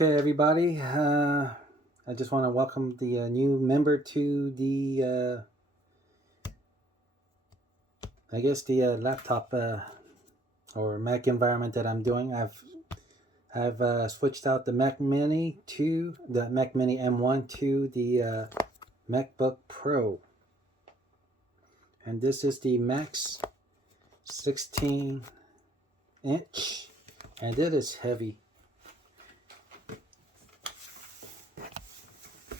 Okay, everybody. I just want to welcome the new member to the, I guess the laptop or Mac environment that I'm doing. I've switched out the Mac Mini to the Mac Mini M1 to the MacBook Pro, and this is the Max 16-inch, and it is heavy.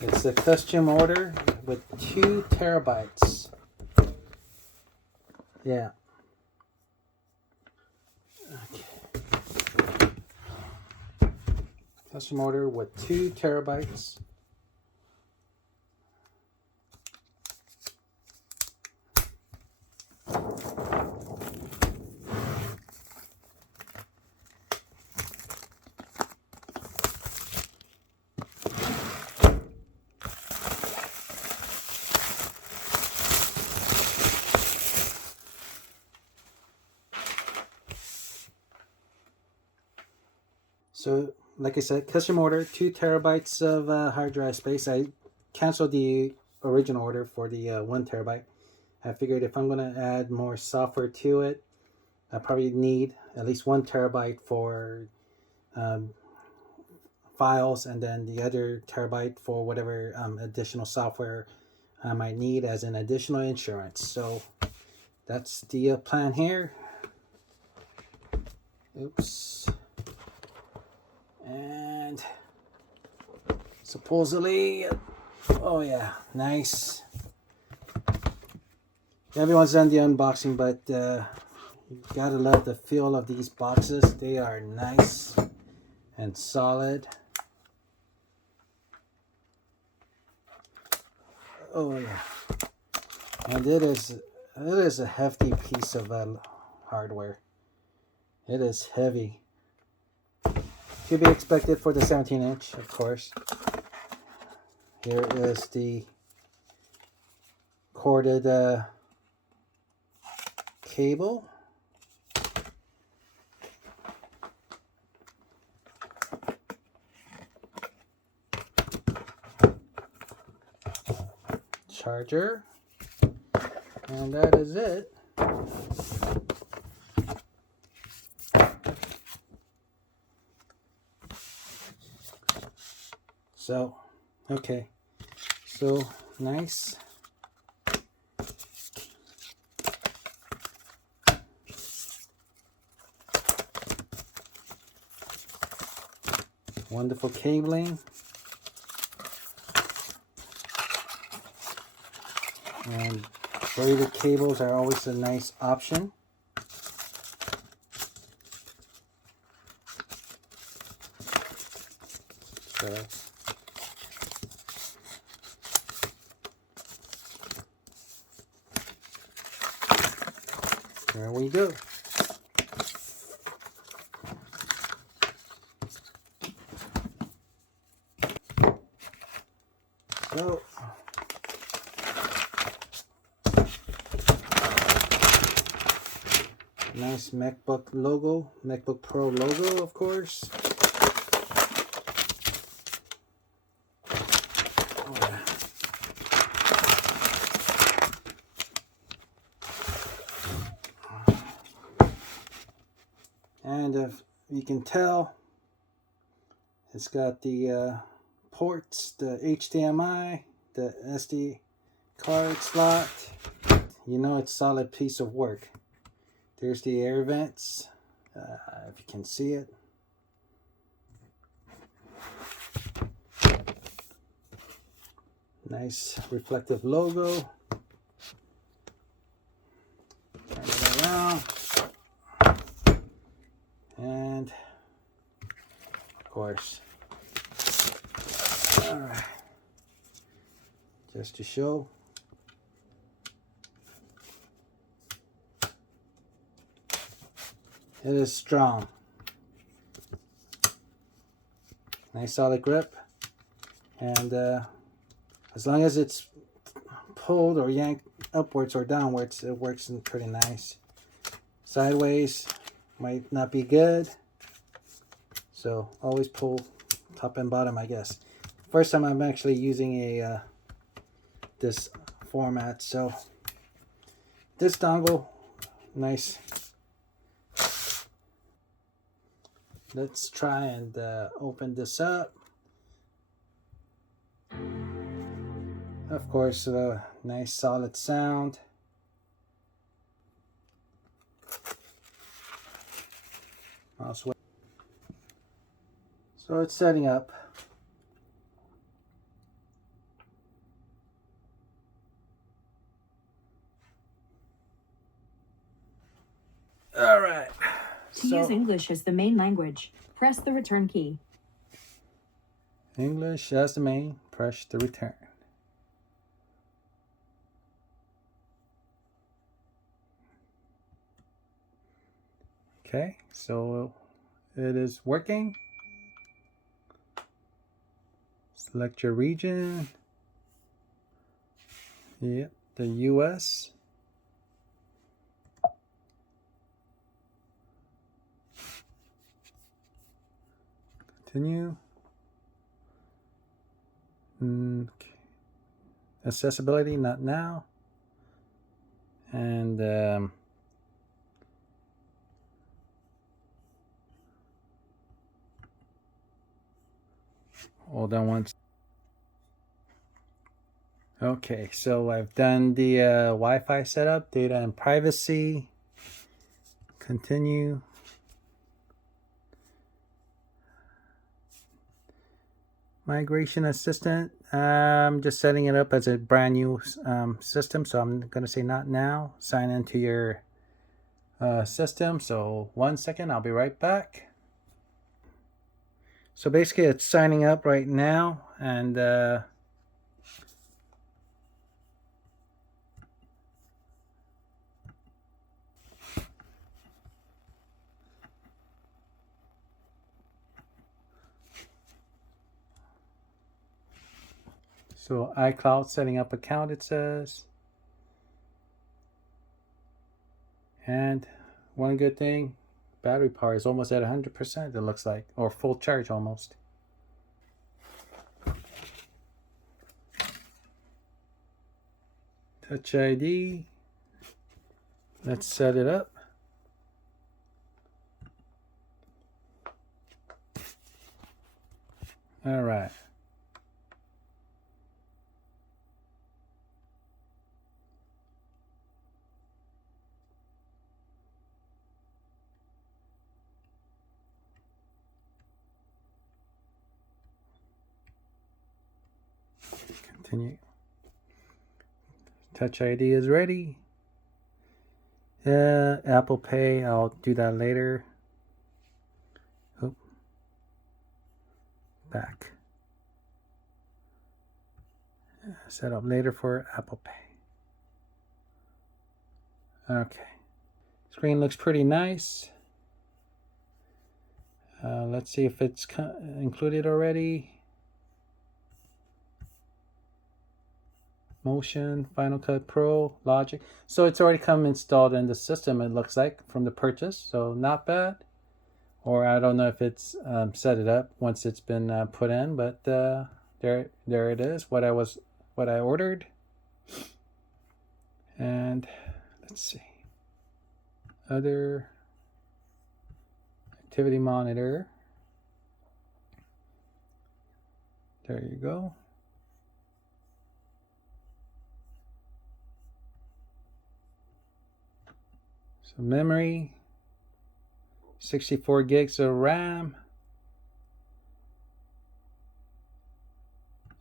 It's a custom order with 2 terabytes. Yeah. Okay. Custom order with 2 terabytes. So, like I said, custom order, 2 terabytes of hard drive space. I canceled the original order for the 1 terabyte. I figured if I'm going to add more software to it, I probably need at least 1 terabyte for files, and then the other terabyte for whatever additional software I might need as an additional insurance. So that's the plan here. Oops. And supposedly, oh yeah, nice. Everyone's done the unboxing, but you gotta love the feel of these boxes. They are nice and solid. Oh yeah, and it is a hefty piece of hardware. It is heavy. To be expected for the 17-inch, of course. Here is the corded cable. Charger. And that is it. So, okay, so nice. Wonderful cabling. And braided cables are always a nice option. So, there we go. So, nice MacBook logo, MacBook Pro logo, of course. Oh, yeah. And if you can tell, it's got the ports, the HDMI, the SD card slot. You know it's a solid piece of work. There's the air vents, if you can see it. Nice reflective logo. Turn it around. And of course, all right, just to show. It is strong. Nice solid grip. And as long as it's pulled or yanked upwards or downwards, it works pretty nice. Sideways might not be good. So always pull top and bottom, I guess. First time I'm actually using a this format. So this dongle, nice. Let's try and open this up. Of course, a nice solid sound. So it's setting up. All right. To use English as the main language, press the return key. English as the main, press the return. Okay, so it is working. Select your region. Yep, the US. Continue. Okay. Accessibility, not now. And hold on once. Okay, so I've done the Wi-Fi setup, data and privacy. Continue. Migration assistant. I'm just setting it up as a brand new system, so I'm going to say not now. Sign into your system. So 1 second, I'll be right back. So basically, it's signing up right now, and so iCloud setting up account, it says. And one good thing, battery power is almost at 100%, it looks like, or full charge almost. Touch ID. Let's set it up. All right. Continue. Touch ID is ready. Apple Pay, I'll do that later. Oop. Back. Set up later for Apple Pay. Okay. Screen looks pretty nice. Let's see if it's included already. Motion, Final Cut Pro, Logic. So it's already come installed in the system, it looks like, from the purchase. So not bad. Or I don't know if it's set it up once it's been put in, but there it is. What I ordered. And let's see. Other activity monitor. There you go. So memory, 64 gigs of RAM,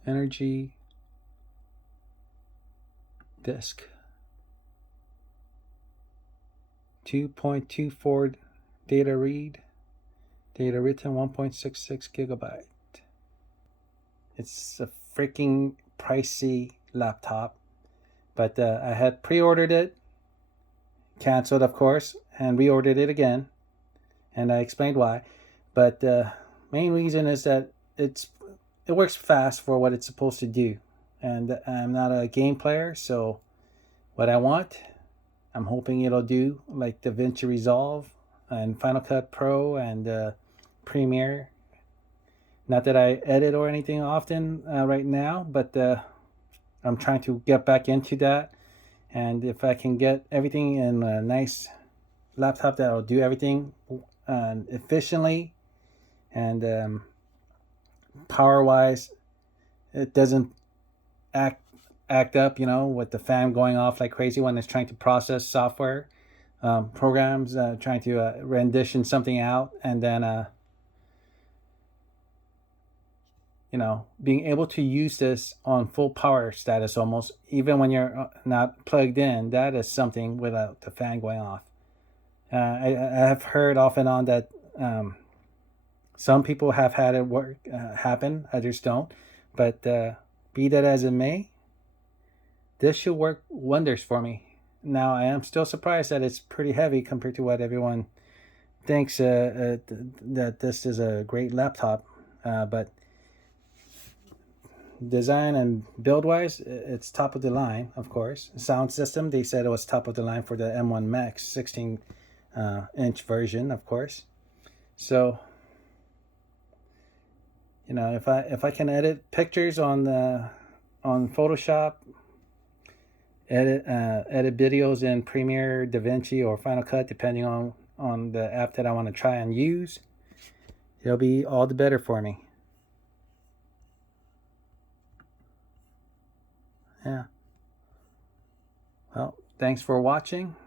energy, disk, 2.24 data read, data written 1.66 gigabyte. It's a freaking pricey laptop, but I had pre-ordered it, canceled of course, and reordered it again, and I explained why. But the main reason is that it works fast for what it's supposed to do, and I'm not a game player, so what I want, I'm hoping it'll do like Davinci Resolve and Final Cut Pro and Premiere. Not that I edit or anything often right now, but I'm trying to get back into that. And if I can get everything in a nice laptop that will do everything efficiently and power wise, it doesn't act up, with the fan going off like crazy when it's trying to process software programs, trying to rendition something out, and then being able to use this on full power status almost, even when you're not plugged in. That is something without the fan going off. I have heard off and on that some people have had it work happen, others don't. But be that as it may, this should work wonders for me. Now, I am still surprised that it's pretty heavy compared to what everyone thinks that this is a great laptop. But design and build wise, it's top of the line, of course. Sound system, they said it was top of the line for the M1 Max 16-inch version, of course. So, if I can edit pictures on Photoshop, edit videos in Premiere, Davinci, or Final Cut, depending on the app that I want to try and use, it'll be all the better for me. Yeah. Well, thanks for watching.